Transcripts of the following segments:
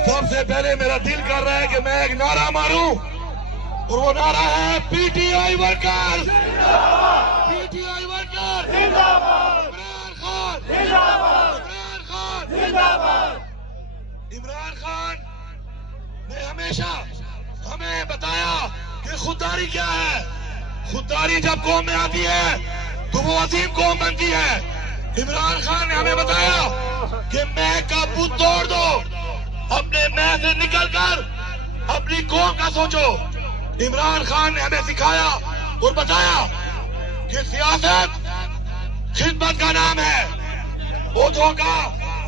सबसे पहले मेरा दिल कर रहा है कि मैं एक नारा मारूं और वो नारा है पीटीआई वर्कर, पीटीआई वर्कर जिंदाबाद, इमरान खान जिंदाबाद, इमरान खान जिंदाबाद। इमरान खान ने हमेशा हमें बताया कि खुददारी क्या है। खुददारी जब कौम में आती है तो वो अजीम कौम बनती है। इमरान खान ने हमें बताया कि मैं का बुत तोड़ दो, अपने मैं से निकलकर अपनी कौम का सोचो। इमरान खान ने हमें सिखाया और बताया कि सियासत खिदमत का नाम है, ओहदों का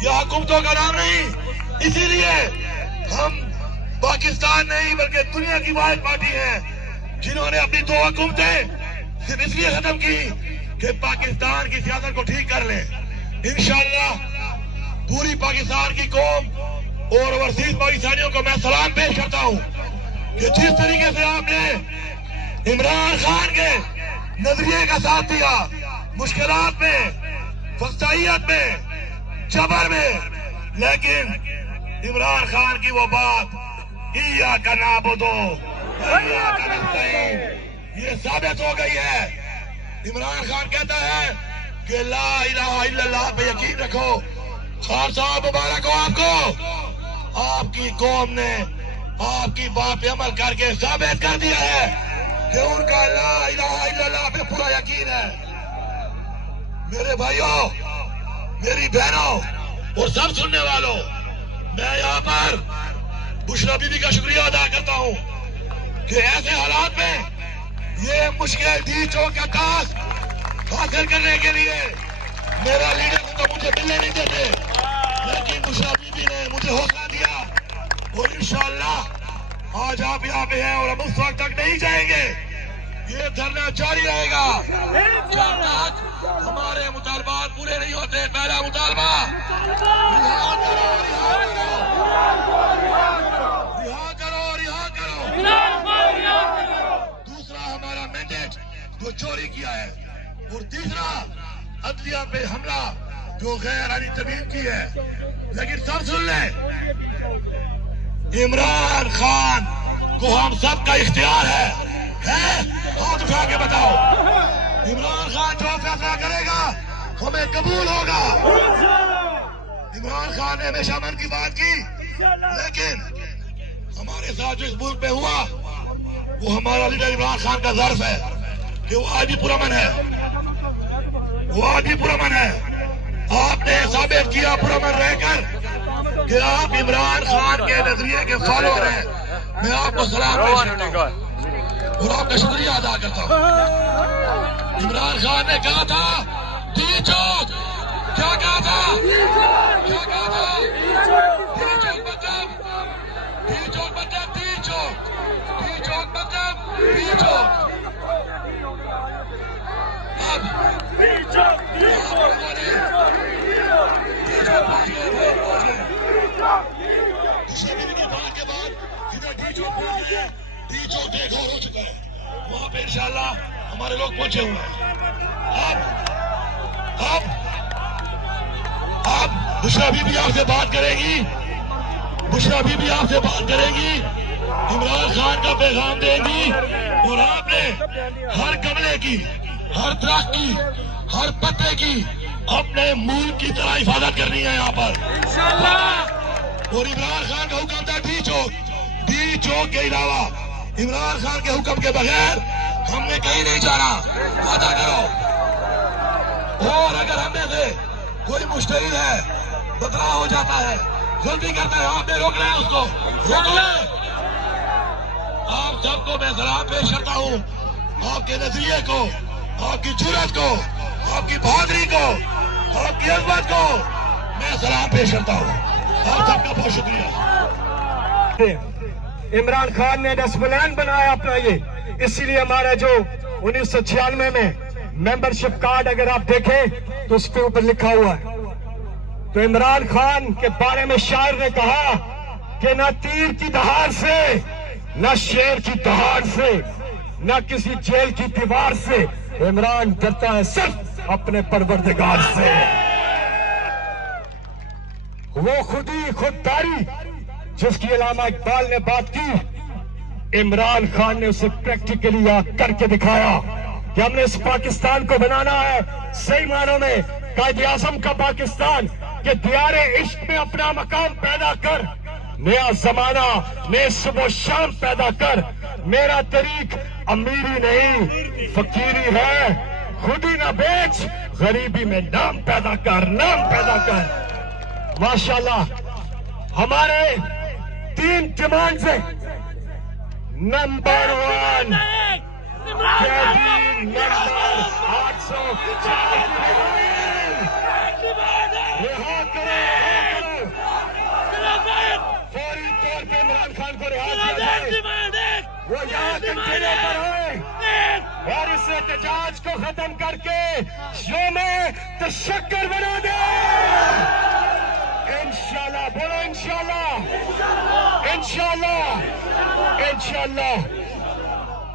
या हुकूमतों का नाम नहीं। इसीलिए हम पाकिस्तान नहीं बल्कि दुनिया की वाहिद पार्टी है जिन्होंने अपनी 2 हुकूमतें सिर्फ इसलिए खत्म की कि पाकिस्तान की सियासत को ठीक कर ले। इंशाअल्लाह पूरी पाकिस्तान की कौम और ओवरसीज पाकिस्तानियों को मैं सलाम पेश करता हूँ कि जिस तरीके से आपने इमरान खान के नजरिए का साथ दिया, मुश्किलात में, फसाइयत में, जबर में, लेकिन इमरान खान की वो बात इय्याका नअबुदु व इय्याका नस्तईन ये साबित हो गई है। इमरान खान कहता है कि ला इलाहा इल्लल्लाह पे यकीन रखो। खान साहब मुबारक हो आपको, आपकी कौम ने आपकी बात पे अमल करके साबित कर दिया है कि उनका ला इलाहा इल्लल्लाह पे पूरा यकीन है। मेरे भाइयों, मेरी बहनों और सब सुनने वालों, मैं यहाँ पर बुशरा बीबी का शुक्रिया अदा करता हूँ कि ऐसे हालात में ये मुश्किल डी चौक का टास्क हासिल करने के लिए मेरा लीडर तो मुझे मिलने नहीं देते, लेकिन बुशरा बीबी ने मुझे हौसला दिया और इंशाअल्लाह आज आप यहाँ पे हैं और हम उस वक्त तक नहीं जाएंगे। ये धरना जारी रहेगा जब तक हमारे मुतालबात पूरे नहीं होते। पहला मुतालबा रिहा करो, रिहा करो, रिहा करो। दूसरा हमारा मैंडेट जो चोरी किया है और तीसरा अदलिया पे हमला जो गैर आनी तबीब की है। लेकिन सब सुन ले, इमरान खान को हम सब का इख्तियार है? हाथ उठा के बताओ। इमरान खान जो फैसला करेगा हमें कबूल होगा। इमरान खान ने हमेशा मन की बात की, लेकिन हमारे साथ जो इस मुल्क में हुआ वो हमारा लीडर इमरान खान का ज़र्फ है कि वो आज भी पुरअमन है, वो आज भी पुरअमन है। आपने साबित किया पुरअमन रहकर कि आप इमरान खान के नजरिए के फॉलोअर हैं। मैं आपको सलाम पेश करता हूं और आपका शुक्रिया अदा करता हूँ। इमरान खान ने कहा था डी चौक, क्या कहा था, क्या कहा था? डी चौक मतलब, डी चौक मतलब डी चौक, डी चौक मतलब डी चौक। अब डी चौक, डी चौक, के बाद इधर डी चौक पहुंच गए। डी चौक एक और हो चुका है, वहां पे इंशाल्लाह हमारे लोग पहुंचे हुए हैं। अब बुशरा बीबी आपसे बात करेगी, बुशरा बीबी आपसे बात करेगी, इमरान खान का पैगाम देगी और आपने हर गमले की, हर दरख्त की, हर पत्ते की अपने मुल्क की तरह हिफाजत करनी है यहाँ पर इंशाल्लाह। और इमरान खान का हुक्म था डी चौक, डी चौक के अलावा इमरान खान के हुक्म के बगैर हमने कहीं नहीं जाना। वादा करो। और अगर हमें से कोई मुश्तहिद है, बदलाव हो जाता है, गलती करता है, आपने रोक रहे हैं उसको, रोक ले। आप सबको मैं सलाम पेश करता हूँ, आपके नजरिए को, आपकी जुर्रत को, आपकी बहादुरी को, आपकी अज़मत को मैं सलाम पेश करता हूँ। आप सबका बहुत शुक्रिया। इमरान खान ने डस्टबिन बनाया अपना ये, इसीलिए हमारा जो 1996 में मेंबरशिप कार्ड अगर आप देखें तो उस पे ऊपर लिखा हुआ है। तो इमरान खान के बारे में शायर ने कहा कि ना तीर की दहाड़ से, ना शेर की दहाड़ से, ना किसी जेल की दीवार से, इमरान डरता है सिर्फ अपने परवरदिगार से। वो खुददारी जिसकी अल्लामा इकबाल ने बात की, इमरान खान ने उसे प्रैक्टिकली करके दिखाया कि हमने इस पाकिस्तान को बनाना है सही मानों में कायदे आज़म का पाकिस्तान, कि दियारे इश्क में अपना मकाम पैदा कर, नया जमाना नए सुबह शाम पैदा कर। मेरा तरीक अमीरी नहीं फकीरी है, खुद ही ना बेच, गरीबी में नाम पैदा कर, नाम पैदा कर। माशाल्लाह हमारे 3 डिमांड्स हैं। नंबर 1 कैदी नंबर 804 रिहा करो, फौरी तौर पे इमरान खान को रिहा किया जाए, वो यहाँ कंटेनर पर आए और इस एहतजाज को खत्म करके यौमे तशक्कुर बना दे। इंशाल्लाह, बोलो इंशाल्लाह, इंशाल्लाह, इंशाल्लाह।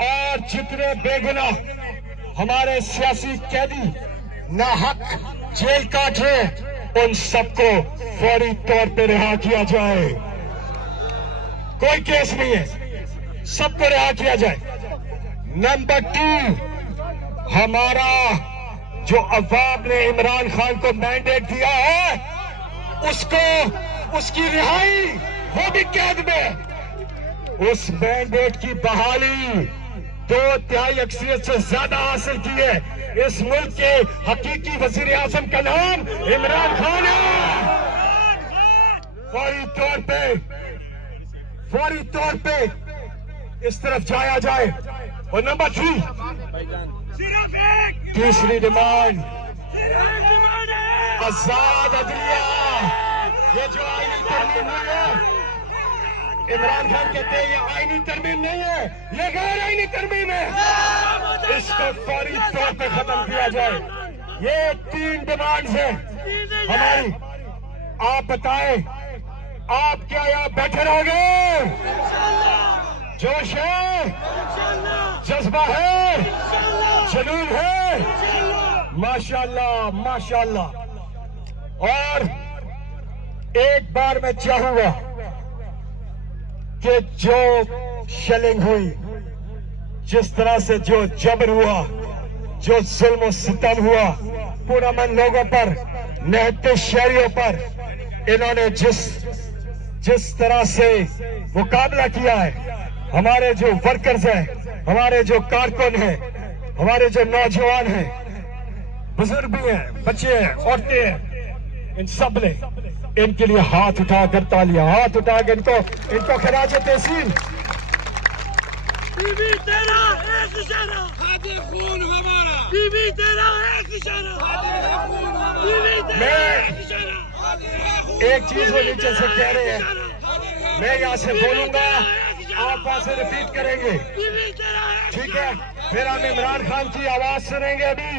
और जितने बेगुनाह हमारे सियासी कैदी नाहक जेल काट रहे, उन सबको फौरी तौर पे रिहा किया जाए। कोई केस नहीं है, सबको रिहा किया जाए। नंबर 2, हमारा जो अवाम ने इमरान खान को मैंडेट दिया है, उसको उसकी रिहाई, वो भी कैद में। उस मैंडेट की बहाली 2/3 अक्सरियत से ज्यादा हासिल की है। इस मुल्क के हकीकी वजीर आजम का नाम इमरान खान है। फौरी तौर पे इस तरफ जाया जाए। और नंबर 3, तीसरी डिमांड, आजाद अदलिया। ये जो आईनी तरमीम हुई है, इमरान खान कहते हैं ये आईनी तरमीम नहीं है, ये गैर आईनी तरमीम है। इसको फौरी तौर पे खत्म किया जाए। ये 3 डिमांड्स हैं हमारी। आप बताएं, आप क्या यहाँ बैठे रहोगे? जोश है, जज्बा है, जुनून है। माशाल्लाह, माशाल्लाह। और एक बार मैं चाहूंगा कि जो शेलिंग हुई, जिस तरह से जो जबर हुआ, जो जुल्म सितम हुआ पुरअमन लोगों पर, निहत्ते शहरियों पर, इन्होंने जिस तरह से मुकाबला किया है, हमारे जो वर्कर्स हैं, हमारे जो कारकुन हैं, हमारे जो नौजवान हैं, बुजुर्ग भी हैं, बच्चे हैं, औरतें हैं, इन सब ने इनके लिए हाथ उठाकर तालियां, हाथ उठाकर इनको खराज तहसीन। बीबी तेरा एक इशारा, खाते खून हमारा। बीबी तेरा एक इशारा, खाते खून हमारा। बीबी तेरा एक इशारा। एक चीज वो नीचे से कह रहे हैं, मैं यहाँ से बोलूंगा, आप वहां से रिपीट करेंगे, ठीक है? फिर हम इमरान खान की आवाज सुनेंगे अभी।